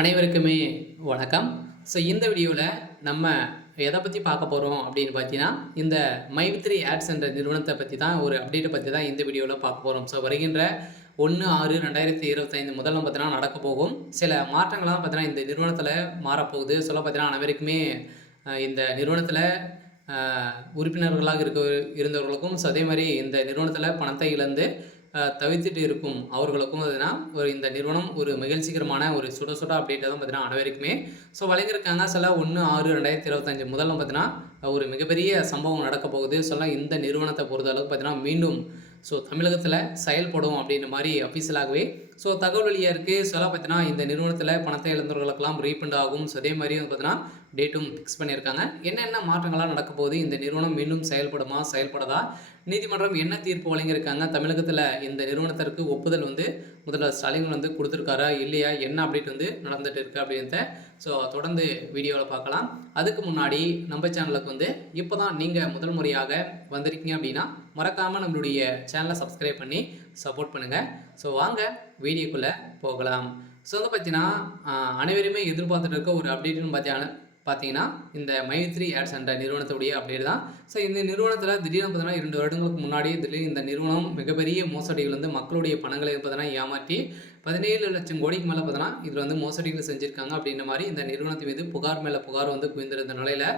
அனைவருக்குமே வணக்கம். இந்த வீடியோவில் நம்ம எதை பற்றி பார்க்க போகிறோம் அப்படின்னு பார்த்தீங்கன்னா, இந்த மைவித்ரி ஆட்ஸ் என்ற நிறுவனத்தை பற்றி தான் ஒரு அப்டேட்டை பற்றி தான் இந்த வீடியோவில் பார்க்க போகிறோம். வருகின்ற 1/6/2025 முதல்ல பார்த்தீங்கன்னா நடக்க போகும் சில மாற்றங்கள்லாம் பார்த்தீங்கன்னா இந்த நிறுவனத்தில் மாறப்போகுது. பார்த்தீங்கன்னா அனைவருக்குமே இந்த நிறுவனத்தில் உறுப்பினர்களாக இருந்தவர்களுக்கும் அதே மாதிரி இந்த நிறுவனத்தில் பணத்தை இழந்து தவிர்த்துட்டு இருக்கும் அவர்களுக்கும் ஒரு இந்த நிறுவனம் ஒரு மகிழ்ச்சிகரமான ஒரு சுட சுட அப்டேட்டை தான் பார்த்தீங்கன்னா அனைவருக்குமே வழங்கியிருக்காங்க. 1/6/2025 முதல்ல பார்த்தீங்கன்னா ஒரு மிகப்பெரிய சம்பவம் நடக்க போகுது. இந்த நிறுவனத்தை பொறுத்த அளவுக்கு பார்த்தீங்கன்னா மீண்டும் தமிழகத்தில் செயல்படும் அப்படின்ற மாதிரி அஃபீஷியலாகவே தகவல் வெளியாக இருக்குது. பார்த்தீங்கன்னா இந்த நிறுவனத்தில் பணத்தை இழந்தவர்களுக்கெல்லாம் ரீஃபண்ட் ஆகும். அதே மாதிரி பார்த்தீங்கன்னா டேட்டும் ஃபிக்ஸ் பண்ணியிருக்காங்க. என்னென்ன மாற்றங்கள்லாம் நடக்க போகுது, இந்த நிறுவனம் மீண்டும் செயல்படுமா செயல்படாதா, நீதிமன்றம் என்ன தீர்ப்பு வழங்கியிருக்காங்க, தமிழகத்தில் இந்த நிறுவனத்திற்கு ஒப்புதல் முதல்வர் ஸ்டாலின் கொடுத்துருக்காரா இல்லையா, என்ன அப்டேட் நடந்துட்டு இருக்கு அப்படின்றத தொடர்ந்து வீடியோவில் பார்க்கலாம். அதுக்கு முன்னாடி நம்ம சேனலுக்கு இப்போ தான் நீங்கள் முதல் முறையாக வந்திருக்கீங்க அப்படின்னா மறக்காமல் நம்மளுடைய சேனலை சப்ஸ்கிரைப் பண்ணி சப்போர்ட் பண்ணுங்கள். வாங்க வீடியோக்குள்ளே போகலாம். பார்த்தீங்கன்னா அனைவருமே எதிர்பார்த்துட்டு இருக்க ஒரு அப்டேட்னு பார்த்தீங்கன்னா இந்த மைவித்ரி ஆட்ஸ் என்ற நிறுவனத்துடைய அப்டேட் தான். இந்த நிறுவனத்தில் திடீர்னு பார்த்தீங்கன்னா 2 வருடங்களுக்கு முன்னாடி இந்த நிறுவனம் மிகப்பெரிய மோசடிகள் மக்களுடைய பணங்களை பார்த்தீங்கன்னா ஏமாற்றி 17 லட்சம் கோடிக்கு மேலே பார்த்தீங்கன்னா இதில் மோசடிகள் செஞ்சுருக்காங்க அப்படின்ற மாதிரி இந்த நிறுவனத்தின் மீது புகார் மேலே புகார் குவிந்திருந்த நிலையில்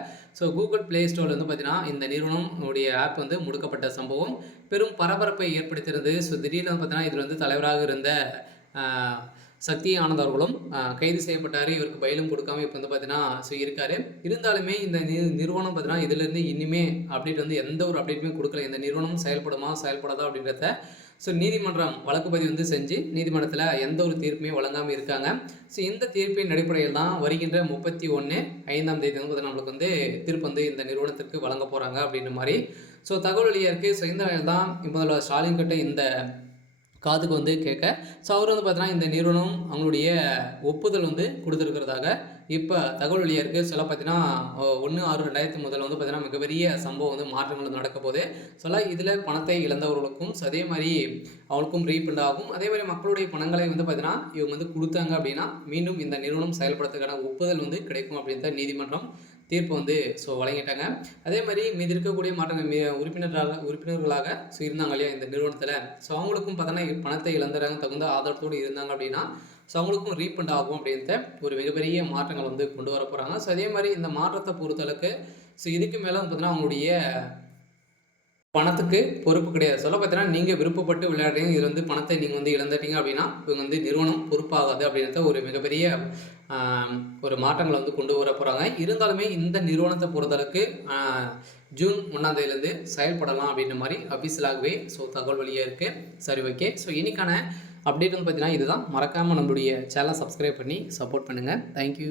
கூகுள் ப்ளே ஸ்டோரில் பார்த்தீங்கன்னா இந்த நிறுவனமுடைய ஆப் முடக்கப்பட்ட சம்பவம் பெரும் பரபரப்பை ஏற்படுத்தியிருந்தது. திடீர்னு பார்த்தீங்கன்னா இதில் தலைவராக இருந்த சக்தி ஆனந்த் அவர்களும் கைது செய்யப்பட்டார். இவருக்கு பயிலும் கொடுக்காம இப்போ பார்த்தீங்கன்னா இருக்கார். இருந்தாலுமே இந்த நிறுவனம் பார்த்தீங்கன்னா இதிலேருந்து இனிமே அப்டேட் எந்த ஒரு அப்டேட்டுமே கொடுக்கல. இந்த நிறுவனம் செயல்படுமா செயல்படாதா அப்படின்றத நீதிமன்றம் வழக்கு பதிவு செஞ்சு நீதிமன்றத்தில் எந்த ஒரு தீர்ப்புமே வழங்காமல் இருக்காங்க. இந்த தீர்ப்பின் அடிப்படையில் தான் வருகின்ற 31/5 பார்த்தீங்கன்னா நம்மளுக்கு தீர்ப்பு இந்த நிறுவனத்திற்கு வழங்க போகிறாங்க அப்படின்ற மாதிரி தகவல் வெளியாக இருக்குது. இந்த வேலை தான் முதல்வர் ஸ்டாலின் கிட்ட இந்த காதுக்கு கேட்க அவர் பார்த்தீங்கன்னா இந்த நிறுவனம் அவங்களுடைய ஒப்புதல் கொடுத்துருக்கிறதாக இப்போ தகவல் வெளியாக இருக்குது. பார்த்தீங்கன்னா 1/6/2000 முதல்ல பார்த்தீங்கன்னா மிகப்பெரிய சம்பவம் மாற்றங்கள் நடக்க போகுது. இதில் பணத்தை இழந்தவர்களுக்கும் அதே மாதிரி அவங்களுக்கும் ரீஃபண்ட் ஆகும். அதே மாதிரி மக்களுடைய பணங்களை பார்த்தீங்கன்னா இவங்க கொடுத்தாங்க அப்படின்னா மீண்டும் இந்த நிறுவனம் செயல்படுறதுக்கான ஒப்புதல் கிடைக்கும் அப்படின்னு நீதிமன்றம் தீர்ப்பு வழங்கிட்டாங்க. அதே மாதிரி மீது இருக்கக்கூடிய மாற்றங்கள் உறுப்பினர்களாக இருந்தாங்க இல்லையா இந்த நிறுவனத்தில் அவங்களுக்கும் பார்த்தோன்னா பணத்தை இழந்துறாங்க தகுந்த ஆதாரத்தோடு இருந்தாங்க அப்படின்னா அவங்களுக்கும் ரீஃபண்ட் ஆகும் அப்படின்ற ஒரு மிகப்பெரிய மாற்றங்கள் கொண்டு வர போகிறாங்க. அதே மாதிரி இந்த மாற்றத்தை பொறுத்தளவுக்கு இதுக்கு மேலே பார்த்தீங்கன்னா அவங்களுடைய பணத்துக்கு பொறுப்பு கிடையாது. பார்த்தீங்கன்னா நீங்கள் விருப்பப்பட்டு விளையாடுறீங்க, இது பணத்தை நீங்கள் இழந்துட்டீங்க அப்படின்னா இவங்க நிறுவனம் பொறுப்பாகாது அப்படின்றத ஒரு மிகப்பெரிய ஒரு மாற்றங்களை கொண்டு வர போகிறாங்க. இருந்தாலுமே இந்த நிறுவனத்தை பொறுத்தளவுக்கு ஜூன் 1ஆம் தேதியிலேருந்து செயல்படலாம் அப்படின்ற மாதிரி அஃபீஷியலாகவே தகவல் வெளியாக இருக்குது. சரி, ஓகே. இன்னைக்கான அப்டேட் பார்த்தீங்கன்னா இதுதான். மறக்காமல் நம்மளுடைய சேனலை சப்ஸ்கிரைப் பண்ணி சப்போர்ட் பண்ணுங்கள். தேங்க்யூ.